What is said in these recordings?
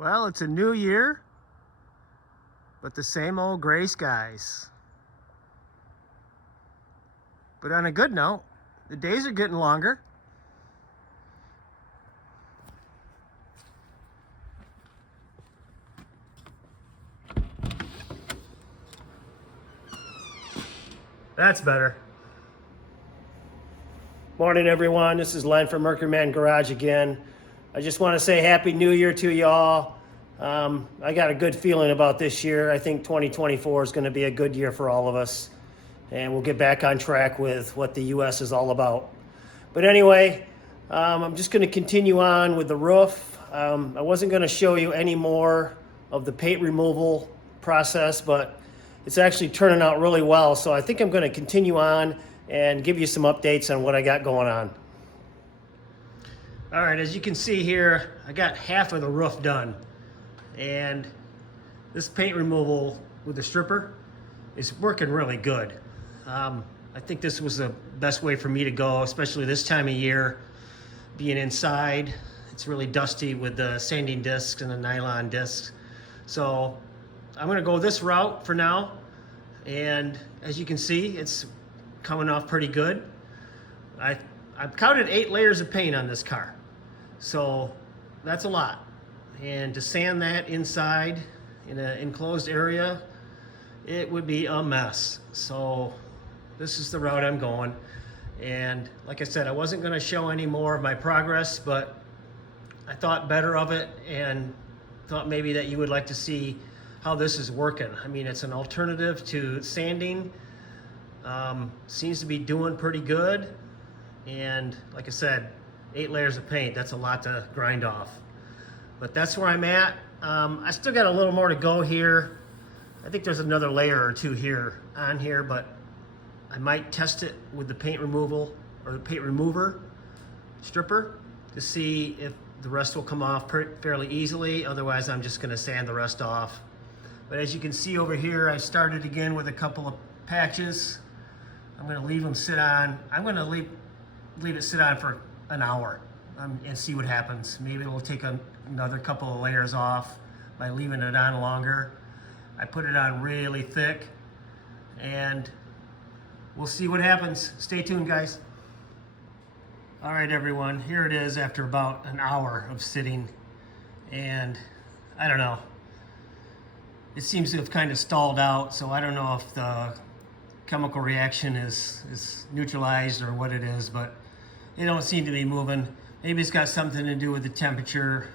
Well, it's a new year, but the same old gray skies. But on a good note, the days are getting longer. That's better. Morning, everyone. This is Len from Mercury Man Garage again. I just want to say Happy New Year to y'all. I got a good feeling about this year. I think 2024 is going to be a good year for all of us. And we'll get back on track with what the U.S. is all about. But anyway, I'm just going to continue on with the roof. I wasn't going to show you any more of the paint removal process, but it's actually turning out really well. So I think I'm going to continue on and give you some updates on what I got going on. All right, as you can see here, I got half of the roof done. And this paint removal with the stripper is working really good. I think this was the best way for me to go, especially this time of year, being inside. It's really dusty with the sanding discs and the nylon discs. So I'm gonna go this route for now. And as you can see, it's coming off pretty good. I've counted 8 layers of paint on this car. So that's a lot. And to sand that inside in an enclosed area, it would be a mess. So this is the route I'm going. And like I said, I wasn't going to show any more of my progress, but I thought better of it and thought maybe that you would like to see how this is working. I mean, it's an alternative to sanding. Seems to be doing pretty good. And like I said, 8 layers of paint, that's a lot to grind off. But that's where I'm at. I still got a little more to go here. I think there's another layer or two here on here, but I might test it with the paint removal or the paint remover stripper to see if the rest will come off fairly easily. Otherwise, I'm just gonna sand the rest off. But as you can see over here, I started again with a couple of patches. I'm gonna leave them sit on. I'm gonna leave it sit on for an hour and see what happens. Maybe it'll take another couple of layers off by leaving it on longer. I put it on really thick and we'll see what happens. Stay tuned, guys. All right, everyone, here it is after about an hour of sitting. And I don't know, it seems to have kind of stalled out, so I don't know if the chemical reaction is neutralized or what it is, but it don't seem to be moving. Maybe it's got something to do with the temperature.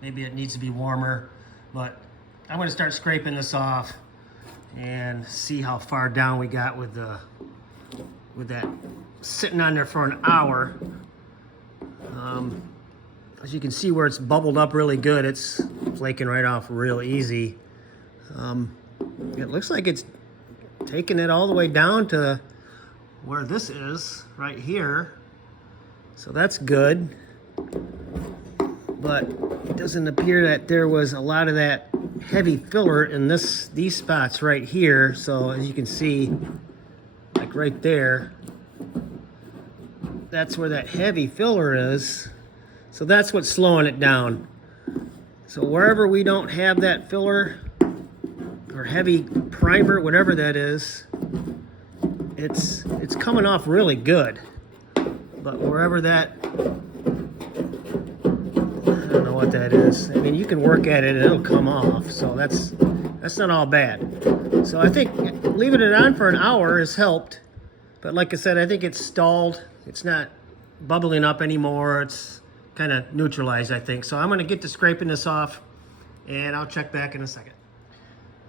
Maybe it needs to be warmer, but I'm gonna start scraping this off and see how far down we got with that sitting on there for an hour. As you can see where it's bubbled up really good, it's flaking right off real easy. It looks like it's taking it all the way down to where this is, right here. So that's good. But it doesn't appear that there was a lot of that heavy filler in these spots right here. So as you can see, like right there, that's where that heavy filler is. So that's what's slowing it down. So wherever we don't have that filler or heavy primer, whatever that is, it's coming off really good. But wherever that, I don't know what that is. I mean, you can work at it and it'll come off. So that's not all bad. So I think leaving it on for an hour has helped. But like I said, I think it's stalled. It's not bubbling up anymore. It's kind of neutralized, I think. So I'm going to get to scraping this off and I'll check back in a second.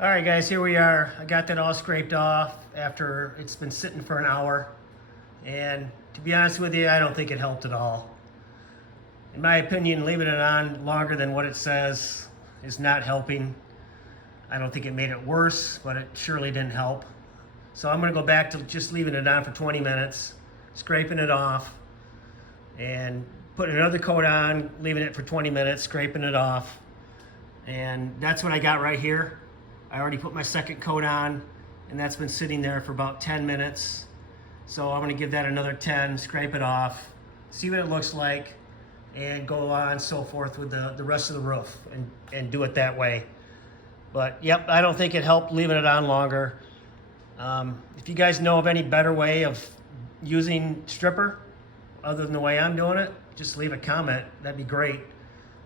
All right, guys, here we are. I got that all scraped off after it's been sitting for an hour. And to be honest with you, I don't think it helped at all. In my opinion, leaving it on longer than what it says is not helping. I don't think it made it worse, but it surely didn't help. So I'm gonna go back to just leaving it on for 20 minutes, scraping it off, and putting another coat on, leaving it for 20 minutes, scraping it off. And that's what I got right here. I already put my second coat on, and that's been sitting there for about 10 minutes. So I'm gonna give that another 10, scrape it off, see what it looks like, and go on so forth with the rest of the roof and do it that way. But yep, I don't think it helped leaving it on longer. If you guys know of any better way of using stripper other than the way I'm doing it, just leave a comment. That'd be great.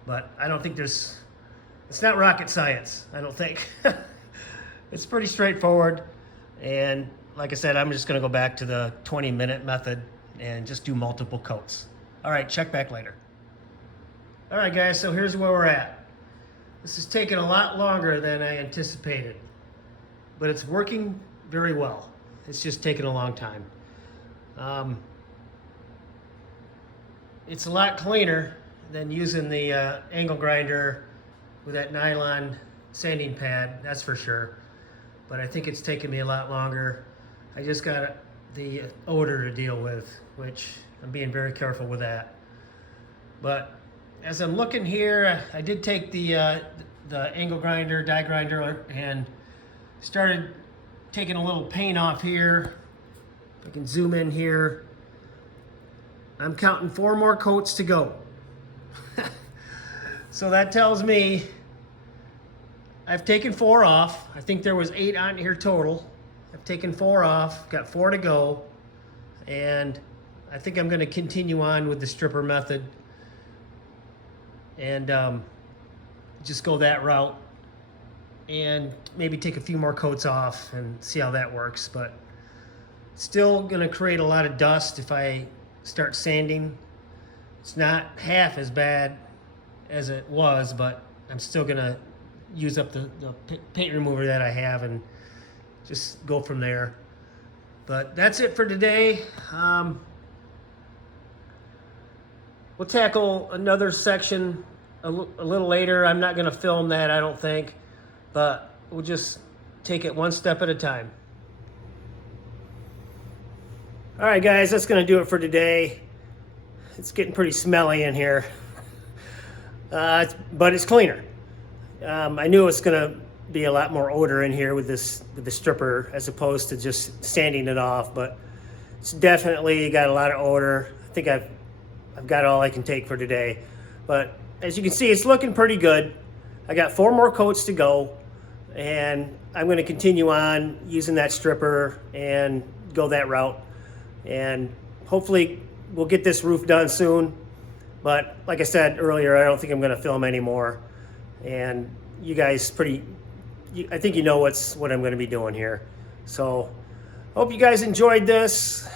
But I don't think it's not rocket science, I don't think. It's pretty straightforward. And like I said, I'm just gonna go back to the 20-minute method and just do multiple coats. All right, check back later. All right, guys, so here's where we're at. This is taking a lot longer than I anticipated, but it's working very well. It's just taking a long time. It's a lot cleaner than using the angle grinder with that nylon sanding pad, that's for sure. But I think it's taken me a lot longer. I just got the odor to deal with, which I'm being very careful with that. But as I'm looking here, I did take the angle grinder, die grinder, and started taking a little paint off here. I can zoom in here. I'm counting 4 more coats to go. So that tells me I've taken 4 off. I think there was 8 on here total. I've taken 4 off, got 4 to go. And I think I'm gonna continue on with the stripper method and just go that route and maybe take a few more coats off and see how that works. But still gonna create a lot of dust if I start sanding. It's not half as bad as it was, but I'm still gonna use up the paint remover that I have and just go from there. But that's it for today. We'll tackle another section a little later. I'm not gonna film that, I don't think, but we'll just take it one step at a time. All right, guys, that's gonna do it for today. It's getting pretty smelly in here, but it's cleaner. I knew it was gonna be a lot more odor in here with the stripper as opposed to just sanding it off, but it's definitely got a lot of odor. I think I've got all I can take for today. But as you can see, it's looking pretty good. I got 4 more coats to go, and I'm gonna continue on using that stripper and go that route. And hopefully we'll get this roof done soon. But like I said earlier, I don't think I'm gonna film anymore. And you guys I think you know what I'm gonna be doing here. So hope you guys enjoyed this.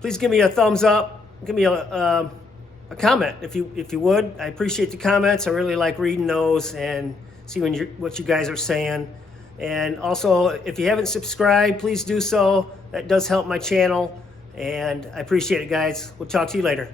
Please give me a thumbs up. Give me a comment if you would. I appreciate the comments. I really like reading those and see what you guys are saying. And also, if you haven't subscribed, please do so. That does help my channel. And I appreciate it, guys. We'll talk to you later.